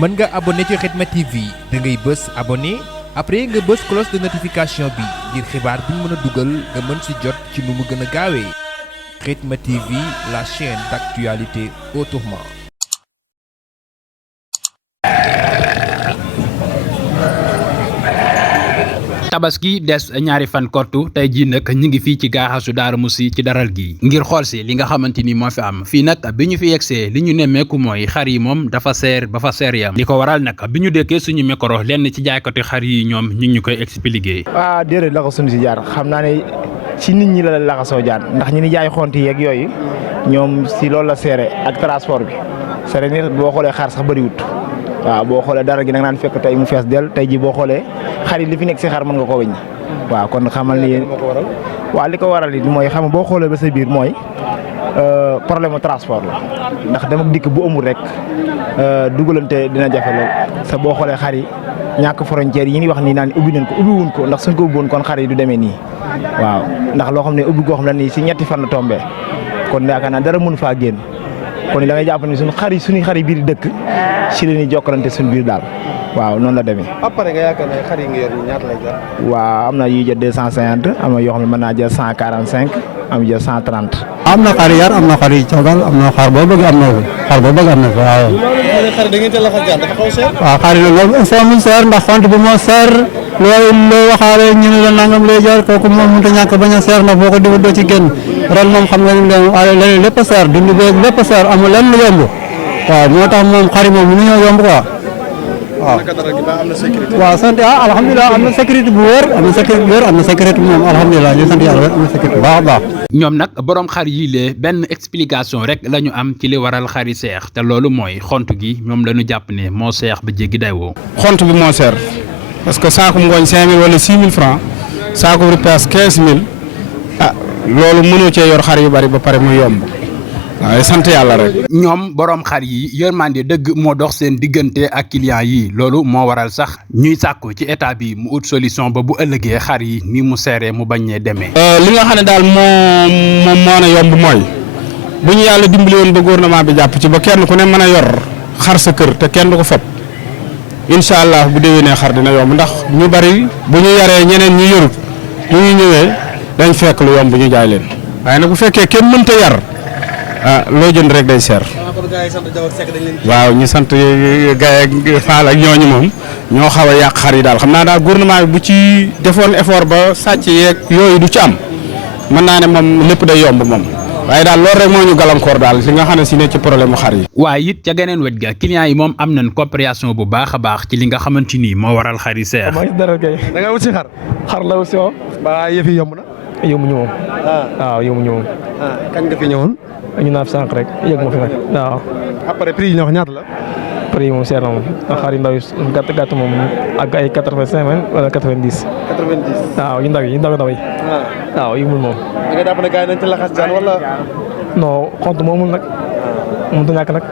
mën nga abonné ci Khidma TV da ngay bës abonné après nga bës cloche de notification bi ngir xibaar bu ñu mën a dugal nga mën ci jot ci nu mu gën a gaawee Khidma TV, la chaîne d'actualité autrement. tabaski des ñaari fan kottu tey jii nag ñu ngi fii ci gaaxasu Darou Mousty ci daral gi ngir xool si li nga xamante ni moo fi am fii nag bi ñu fi yegsee li ñu nemmeeku mooy xar yi moom dafa seer ba fa seer yam li ko waral nag bi ñu dékkee suñu micro lenn ci jaaykati xar yi ñoom ñu ngi ñu koy expliquer. déedéet la ko suñu si jaar xam naa ne ci nit ñi la laxasoo jaar ndax ñi ni jaay xont yeeg yooyu ñoom si loolu la seere ak transport bi seere ni boo xoolee xar sax bëriwut waaw boo xoolee dara gi nag naan fekk tey mu fees del tey ji boo xoolee xar yi li fi nekk si xar mën nga ko wëññi waaw kon xamal ni waaw li ko waral it mooy xam nga boo xoolee ba sa biir mooy problème mu transport la ndax dem ak dikk bu amul rek dugalante dina jafe lool sa boo xoolee xar yi ñàkk frontière yi ñuy wax nii naan ubbi nañ ko ubbi wuñ ko ndax suñ ko ubbiwoon kon xar yi du demee nii waaw ndax loo xam ne ubbi goo xam ne nii si ñetti fan la tombé kon yaakaar naa dara mënu faa génn kon da ngay jàpp ne suñu xar yi biir dëkk si la ñuy jokkalante suñu biir daal waaw noonu la demee. après nga yaakaar ne xar yi nga yor ñaata lay jar. waaw am na yuy jël 250 am na yoo xam ne mën naa jël 145 am jël 130. am na xar yar am na xar yi cogal am na xar boo bëgg am na ko xar boo bëgg am na ko waaw. xar da ngeen teel a xar dafa xaw a seer. waaw xar yi nag loolu il faut mu seer ndax xont bi moo seer loo waxaale ñu ne la nangam lay jar kooku moom mënut a ñàkk bañ a seer ndax boo ko diwa doo ci génn ren moom xam nga ni leneen lépp a seer dund beeg lépp a seer amul lenn lu yomb waaw moo tax moom xar yi moom mënuñoo yomb quoi. waaw am na sécurité. waaw sant alhamdulilah am na sécurité bu wóor am na sécurité bu wóor am na sécurité moom alhamdulilah ñu sant yàlla am na sécurité bu baax a baax. ñoom nag borom xar yi lee benn explication rek la ñu am ci li waral xar yi seex te loolu mooy xont gi ñoom la ñu jàpp ne moo seex ba jéggi day woo. xont bi moo seer parce que saako ngooñ 5000 wala 6000 francs saako ripaas 15000 loolu mënoo cee yor xar yu bari ba pare mu yomb. waaye sant yàlla rek. ñoom borom xar yi yërmande dëgg moo dox seen diggante ak client yi loolu moo waral sax ñuy sàkku ci état bi mu ut solution ba bu ëllëgee xar yi ni mu seeree mu bañ ñee demee. li nga xam ne daal moo na yomb mooy bu ñu yàlla dimbali woon ba gouvernement bi jàpp ci ba kenn ku ne mën a yor xar sa kër te kenn du ko fab incha allah bu déwénee xar dina yomb ndax ñu bari bu ñu yaree ñeneen ñi yorut bu ñu ñëwee dañ fekk lu yomb ñu jaay leen waaye nag bu fekkee kenn mënta yar. loo jënd rek day seer. waaw ñu sant gaay ak Fall ak ñooñu moom ñoo xaw a yàq xar yi daal xam naa daal gouvernement bi bu ci defoon effort ba sàcc yeeg yooyu du ci am mën naa ne moom lépp day yomb moom waaye daal loolu rek moo ñu gàllankoor daal li nga xam ne si ne ci problème mu xar yi. waaye it ca geneen wet ga client yi moom am nañ compréhension bu baax a baax ci li nga xamante ni moo waral xar yi seer. da nga wut si xar. xar la aussi moom. ba yëf yi yomb na. yëmuñu moom. waaw yëmuñu moom. kañ nga fi ñëwoon. ñu naan sànq rek yëg ma fi nag waaw. après prix yi ñu wax ñaata la. prix yi moom seer na moom xar yu ndaw yi gàtt moom ak ay 85 wala 90. 90. waaw yu ndaw yi waaw yu mul moom. da nga jàpp ne gars yi nañ ci laxas jaan wala. non xont moomul nag. mënut a ñàkk nag.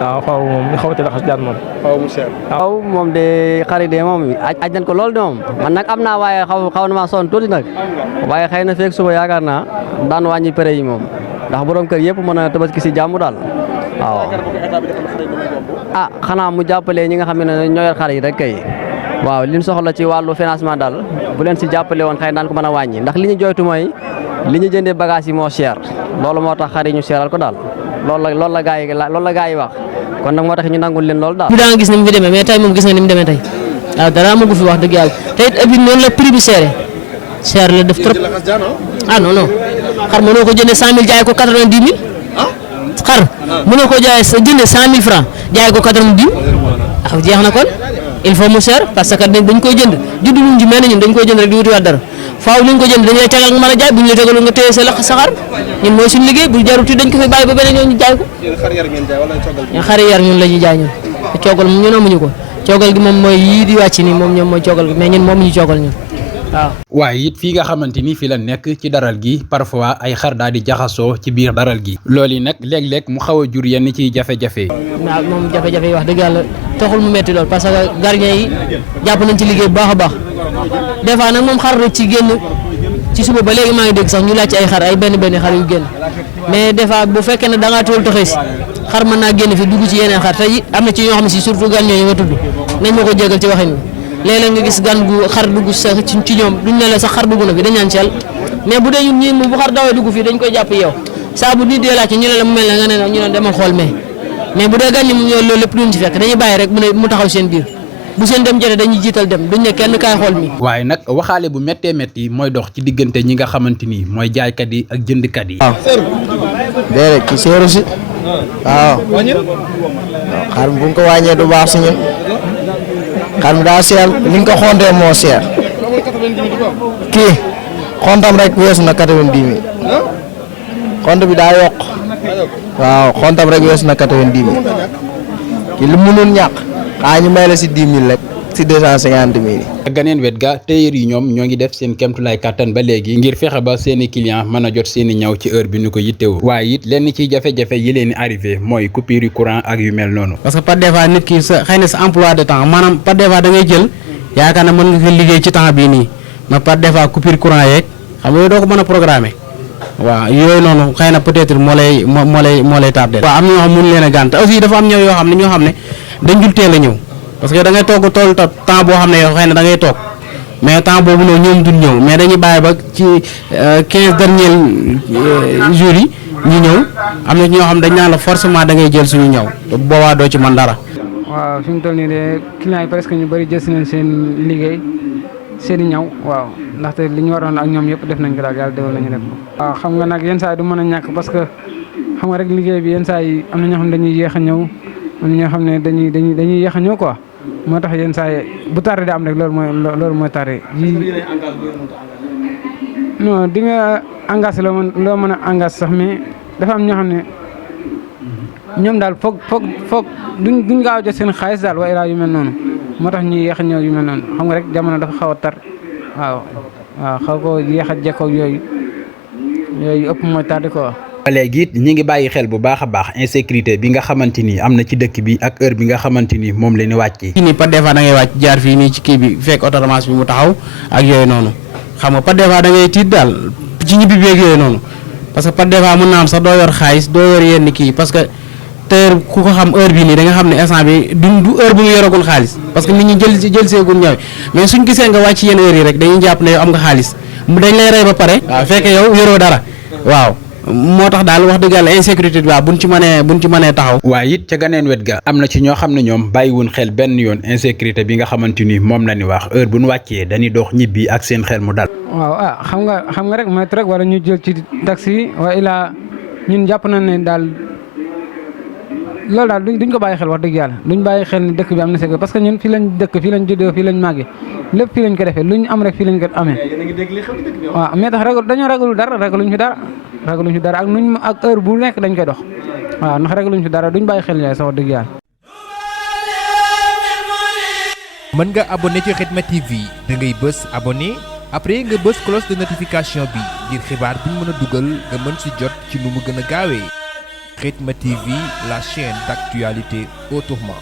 waaw xaw moom ñu xaw a ci laxas jaan moom. xaw mu seer. waaw moom de xar yi de moom aj nañ ko lool de moom man nag am naa waaye xaw na maa sonn tuuti nag waaye xëy na feeg suba yaakaar naa daan wàññi prix yi moom ndax borom kër yëpp mën a tabaski si jàmm daal waaw. xanaa mu jàppale ñi nga xam ne ñoo yor xar yi rek kay waaw li ñu soxla ci wàllu financement daal bu leen si jàppale woon xëy daan ko mën a wàññi ndax li ñu joytu mooy li ñu jëndee bagage yi moo cher loolu moo tax xar yi ñu seeral ko daal loolu la gaa yi wax kon nag moo tax ñu nangul leen loolu daal. bi daa nga gis ni mu fi demee mais tey moom gis nga ni mu demee tey waaw dara amagu fi wax dëgg yàlla te it bi noonu la prix bi seere cher la def trop non non xar mënoo ko jëndee 100000 jaay ko 90000 xar mënoo ko jaay jëndee 100000 francs jaay ko 90000 waaw jeex na kon il faut mu cher parce que dañ koy jënd juddu luñ ci mel ne ñun dañ koy jënd rek di wutiwaat dara faaw li nga ko jënd dañu lay tegal nga mën a jaay bu ñu la tegalul nga téye sa xar ñun mooy suñu liggéey bu jaruti dañ ko fi bàyyi ba beneen yoon ñu jaay ko. ñun xar yar ñun la ñuy jaay ñun te coogal ñun amuñu ko coogal gi moom mooy yii di wàcc ni moom ñoom mooy coogal gi mais ñun moom ñu coogal ñun waaw. waaye it fii nga xamante ni fi la nekk ci daral gi parfois ay xar daal di jaxasoo ci biir daral gi loolu yi nag léeg-léeg mu xaw a jur yenn ciy jafe-jafe. waaw moom jafe-jafe yi wax dëgg yàlla taxul mu metti lool parce que gardien yi jàpp nañ ci liggéey bu baax a baax des fois nag moom xar rek ci génn ci suba ba léegi maa ngi dégg sax ñu laaj ci ay xar ay benn xar yu génn mais des fois bu fekkee ne da ngaa teewul taxee si xar mën naa génn fi dugg ci yeneen xar tey am na ci ñoo xam ne si surtout gan ñooñu nga tudd nañ ma ko jégal ci waxin bi léeg-léeg nga gis gan gu xar dugg sax ci ñoom duñ ne la sax xar dugg na fi dañ naan ceel mais bu dee ñun ñii bu xar dawee dugg fii dañ koy jàpp yow saa bu nit dee laaj ñu ne la mu mel ne nga ne ñu ne demal xool mais bu dee gan ñi ñoo loolu lépp duñ ci fekk dañuy bàyyi rek mu taxaw seen biir bu seen dem jotee dañuy jiital dem duñ ne kenn kaay xool mi. waaye nag waxaale bu méttee métti mooy dox ci diggante ñi nga xamante ni mooy jaaykat yi ak jëndkat yi. waaw déedéet ki seeru si waaw xar mi bu ñu ko wàññee du baax si ñun xar mi daa seer ni nga ko xontee moo seer kii xontam rek weesu na 90 000 xont bi daa yokk waaw xontam rek weesu na 90 000 ki lu mënul ñàkk xaa ñu may la si 10 000 rek si 250 000. ak ganeen wet ga tailleur yi ñoom ñoo ngi def seen kemtulaay kàttan ba léegi ngir fexe ba seeni client mën a jot seeni ñaw ci heure bi ñu ko yittewoo waaye it lenn ci jafe-jafe yi leen arrivé mooy coupure yu courant ak yu mel noonu. parce que par des fois nit ki sa xëy na sa emploi de temps maanaam par des fois da ngay jël yaakaar na mën nga ko liggéey ci temps bii nii mais par des fois coupure courant yeeg xam nga doo ko mën a programmer waaw yooyu noonu xëy na peut-être moo lay tardé. waaw am na ñoo xam mënu leen a gànt aussi dafa am ñëw yoo xam ne dañ dul teel a ñëw parce que da ngay toog tool temps boo xam ne yow xëy na da ngay toog mais temps boobu noonu ñoom duñ ñëw mais dañuy bàyyi ba ci 15 derniers jours yi ñu ñëw am na ñoo xam dañ naan la forcément da ngay jël suñu ñëw te boobaa doo ci mën dara. waaw fi mu toll nii de client yi presque ñu bëri jël si nañ seen liggéey seen i ñaw waaw ndaxte li ñu waroon ak ñoom yëpp def nañ ko daal yàlla déwén nañu def ko. waaw xam nga nag yenn saa yi du mën a ñàkk parce que xam nga rek liggéey bi yenn saa yi am na ñoo xam ne dañuy yéex a ñëw am na ñoo xam ne dañuy yéex a ñëw quoi. moo tax yenn saa yi bu tardé di am rek loolu mooy tardé non di nga engagé loo mën a engagé sax mais dafa am ñoo xam ne ñoom daal foog duñ gaaw a jot seen xaalis daal waaye yu mel noonu moo tax ñuy yéex a ñëw yu mel noonu xam nga rek jamono dafa xaw a tar waaw xaw ko yéex a jekkoo yooyu ëpp mooy tardé quoi. ba léegi it ñi ngi bàyyi xel bu baax a baax insécurité bi nga xamante ni am na ci dëkk bi ak heure bi nga xamante ni moom la ñu wàcc. fii nii par des fois da ngay wàcc jaar fii nii ci kii bi fekk oto ramas bi mu taxaw ak yooyu noonu xam nga par des fois da ngay tiit daal ci ñibbi beeg yooyu noonu parce que par des fois mën naa am sax doo yor xaalis doo yor yenn kii parce que teer ku ko xam heure bii nii da nga xam ne instant bi du heure bu ñu yoragul xaalis parce que nit ñi jël seegul ñëw mais suñ gisee nga wàcc yenn heure yi rek dañuy jàpp ne yow am nga xaalis dañ lay rey ba pare waaw fekk yow yoroo dara waaw moo tax daal wax dëgg yàlla insécurité bi waaw buñ ci mënee taxaw. waaye it ca ganeen wet ga am na ci ñoo xam ne ñoom bàyyiwun xel benn yoon insécurité bi nga xamante ni moom la ñu wax heure bu ñu wàccee dañuy dox ñibbi ak seen xel mu dal. waaw xam nga rek moytu rek wala ñu jël ci taxi wa ilaa ñun jàpp nañ ne daal loolu daal duñ ko bàyyi xel wax dëgg yàlla duñ bàyyi xel ni dëkk bi am na sécurité parce que ñun fii lañ dëkk fii lañ juddoo fii lañ màggee lépp fii lañ ko defee luñ am rek fii lañ ko amee. waaw mais tax dañoo ragalu dara ragaluñ fi dara ak heure bu nekk dañ koy dox waaw ndax ragaluñ fi dara duñ bàyyi xel yaay sax wax dëgg yàlla. mën nga abonné ci Khidma TV da ngay bës abonné après nga bës cloche de notification bi ngir xibaar bi ñu mën a dugal nga mën si jot ci nu mu gën a gaawee Khidma TV, la chaîne d'actualité autrement.